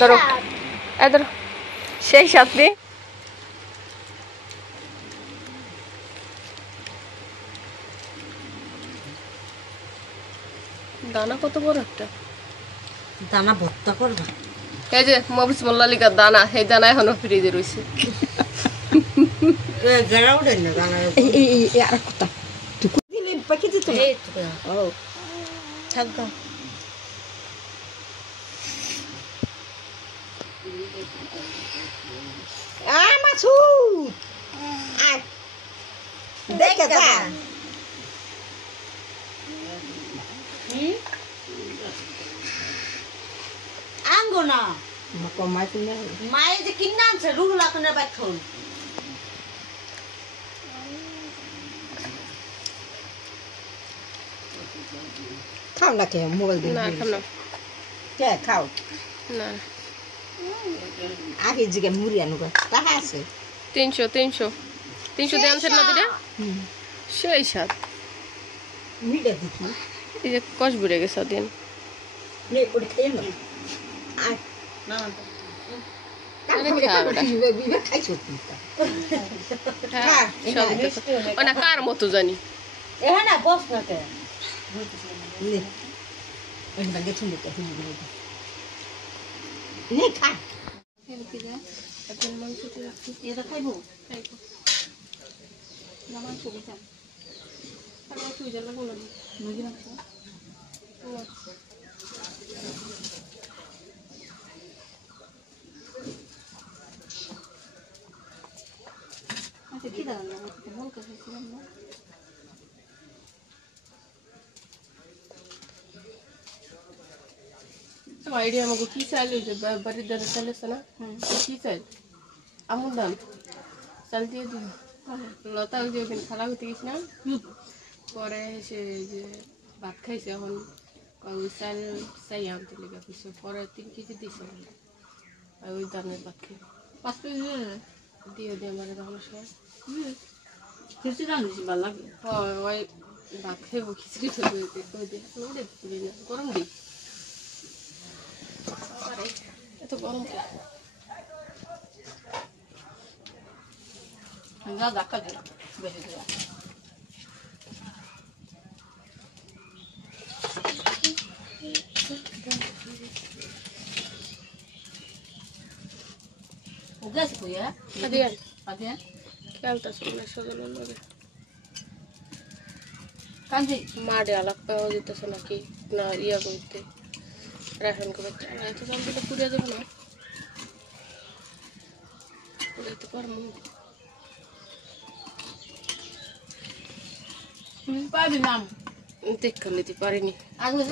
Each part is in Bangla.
ধরো ধরো সেই সাথে দানা কত বড় একটা দানা ভর্তা করবা। এই যে মবিস মোল্লালিকার দানা, এই দানা এখনো ফ্রিজে রয়েছে। আঙ্গনা মায়ে যে কিনে আনছে রুহুল আখনের বাথন খাও না কে মোবাইল দিয়ে না খাও না কে খাও না আগে জিগে মুড়ি আনুগা টাকা আছে 300 দিয়ে আনছেন না দিটা সেই সাত মিটা দেখি এই যে কষ বুড়ে গেছে দিন নে পড়ে খেয়ে না আয় না না কার মতো জানি না বস না কে খা খাইব আচ্ছা কি দাঁড়ানো বল কাছিলাম না আইডিয়া আমাকে কি চাইল বাড়ির দ্বারা চাইলেছে না কি চাইল আমুল দাম চাল দিয়ে দিন লতা ওই যে ওখানে খালা হতে গেছিলাম পরে সে যে ভাত খাইছে এখন ওই চাল চাই আনতে লেগে পিছিয়ে পরে 3 কেজি দিয়েছে ওই দানের ভাত খেয়ে 5 কেজি দিয়ে আমার তখন সব খিচুড়ি রান্ধিছি ভালো লাগে ওই ভাত খাইব খিচুড়ি খাইব গরম দিই এত গরম কে না ধাক্কা দিল বেশি দিল গ্যাস কইয়া আদিয়ান আদিয়ান খেলতা শুনে সজলের লগে কাঞ্জি মাডে আলাপ পাওয়া যেতেছে নাকি না ইয়া করতে রাশন করতে এত দাম দিলে পুড়িয়া যাবে না পুড়াইতে পারবো পাবি নাম দেখে নিতে পারিনি আগে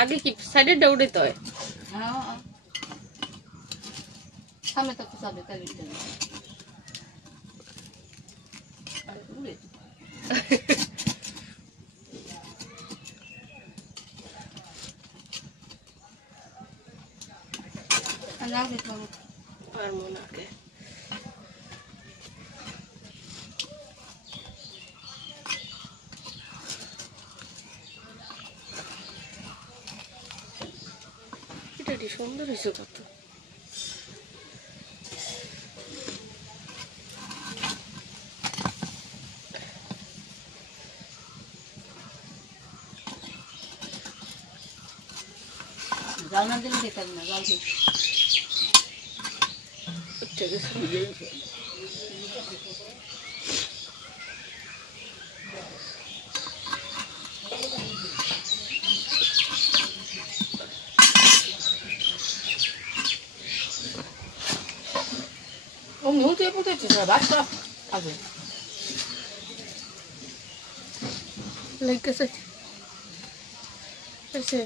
আগে কি সাইডে দৌড়ে তো সামনে তো যাবে তাই পারবো না কে এটা কি সুন্দর হয়েছে কত জাল না দিলে দেখাব না জাল দিই ঠিক আছে 너무 예쁘겠지, 잘 맛있어. 아주. লেগেছে এসে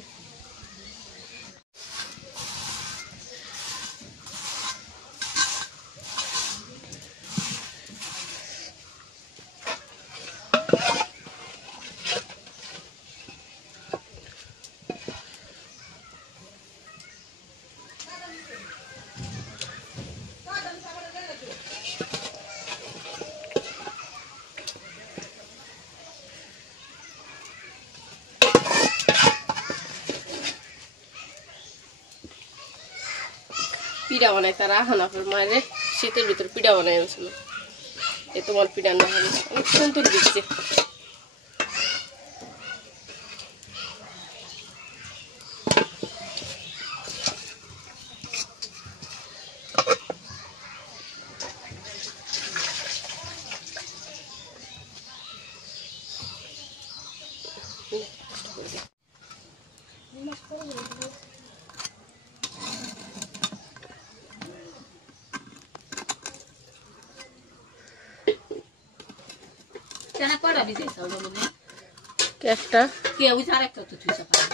পিঠা বানাই তারা হানাফের মায়ের শীতের ভিতর পিঠা বানাই আনছিল এ তোমার পিঠা না হবে অনেক সুন্দর দিচ্ছে কেনা কয়টা দিতে চাও বলে একটা কে ওই আর একটা তো তুইছা পাবি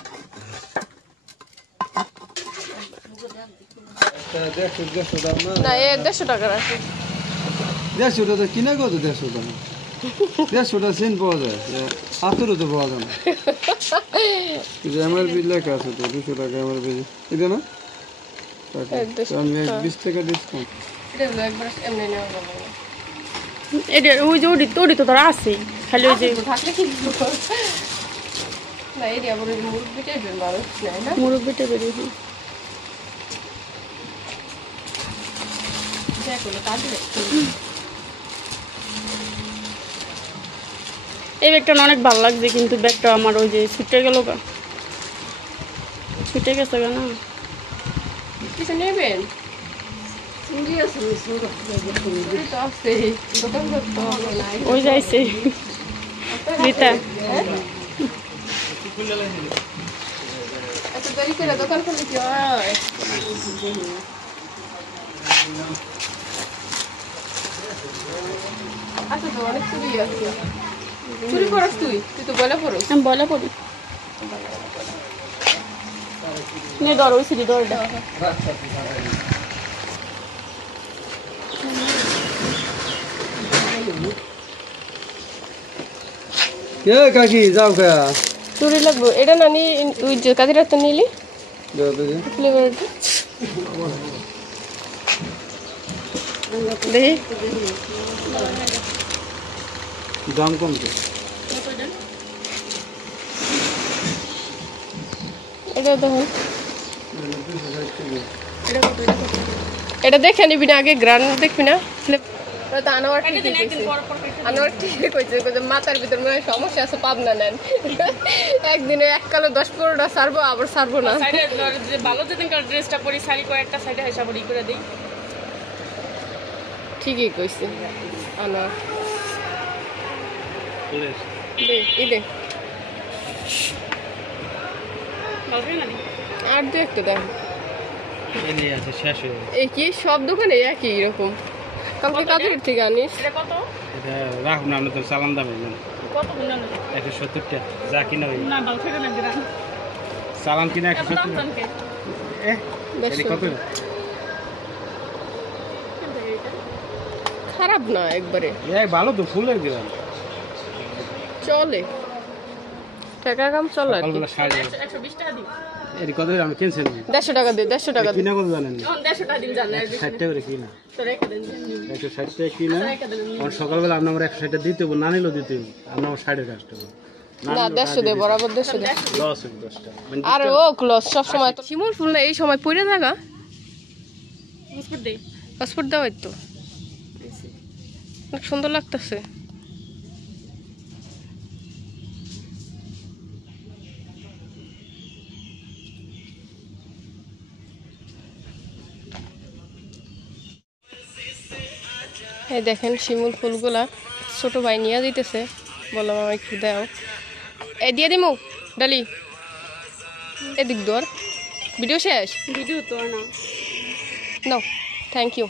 150 দাম না না 150 টাকা আছে 150 তো কিনা কত 150 দাম 150 সেন্ট পাওয়া যায় 18 তো পাওয়া যায় না এই যে এমআরপি লেখা আছে তো 200 টাকা এমআরপি এটা না আমি 20 টাকা ডিসকাউন্ট এটা একবার এমনি নেওয়া যাবে না এটা ওই যে ওডি তো তারা আছে খালি ওই যে থাকলে কি না এই আবার মুরগি টাইপের মানুষ নেয় না মুরব্বিটা বেরিয়ে দেখো কাটলে এই ব্যাগটা অনেক ভালো লাগছে কিন্তু ব্যাগটা আমার ওই যে ছুটে গেল গা ছুটে গেছে গা না কিছু নেবেন সিরিয়াস হইছো তো আছে দোকান করতে হবে না ওই যাইছে রীতা এত দেরি করে দোকান খুলে কি হয় আচ্ছা তো অনেক চুরি আছে চুরি করস তুই তো বলে পড়স আমি বলে পড়ি নে ধর ওই সিঁড়ি ধর কে কাকি যাও কা চুরি লাগবে এটা না নি তুই যে কাজের তো নিলি দাও তো ফ্লেভারটা দেখি দাম কম তো এটা দেখুন এটা দেখে নিবি না আগে গ্রান দেখবি না আনোয়ার ঠিক হয়েছে মাথার ভিতর মনে হয় সমস্যা আছে পাবনা নেন একদিনে এককালে 10-15টা সারবো আবার সারবো না ভালো যেদিন ড্রেসটা পরি শাড়ি কয়েকটা সাইডে হিসাব করে দিই ঠিকই কইছে আনোয়ার দেখ আর দু একটা দেখ এই কি সব দোকানে একই এরকম কালকে কাজের থেকে আনিস কত রাখুন না আমরা তো চালান দামে কত 170 টাকা যা কিনা ওই না ভালো থেকে লাগবে না চালান কিনা 170 টাকা কত খারাপ না একবারে এই ভালো তো ফুলের দিলাম চলে টাকা কাম চলে আর কি 120 টাকা দিই এর কত আমি কিনছেন 150 টাকা দে 150 টাকা দে কিনা কত জানেন এখন 150 টাকা দিন জানা 60 টাকা করে কিনা তো রেখে দেন 160 টাকা কিনা আর সকালবেলা আপনি আমার 160 টাকা দিতে হবে না নিলেও দিতে হবে আপনি আমার 60 এর কাস্টমার না 150 দে বরাবর 150 দে লস হয়ে 10 টাকা মানে আর ও ক্লোজ সব সময় তো শিমুল ফুল না এই সময় পড়ে থাকা বিস্কুট দেই পাসপোর্ট দাও তো অনেক সুন্দর লাগতেছে এই দেখেন শিমুল ফুলগুলা ছোট ভাই নিয়ে দিতেছে বললাম আমায় একটু দাও এই দিয়ে দিমু ডালি এদিক দর ভিডিও শেষ ভিডিও তো না নাও থ্যাংক ইউ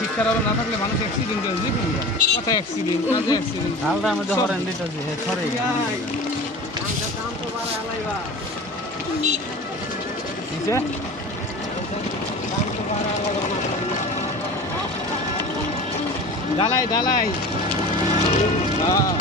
শিক্ষার আলো না থাকলে মানুষ অ্যাক্সিডেন্ট হয় যে কোনো কথা অ্যাক্সিডেন্ট কাজে অ্যাক্সিডেন্ট আলরা মধ্যে হরেন দিতে আছে সরে নিচে ডালাই হ্যাঁ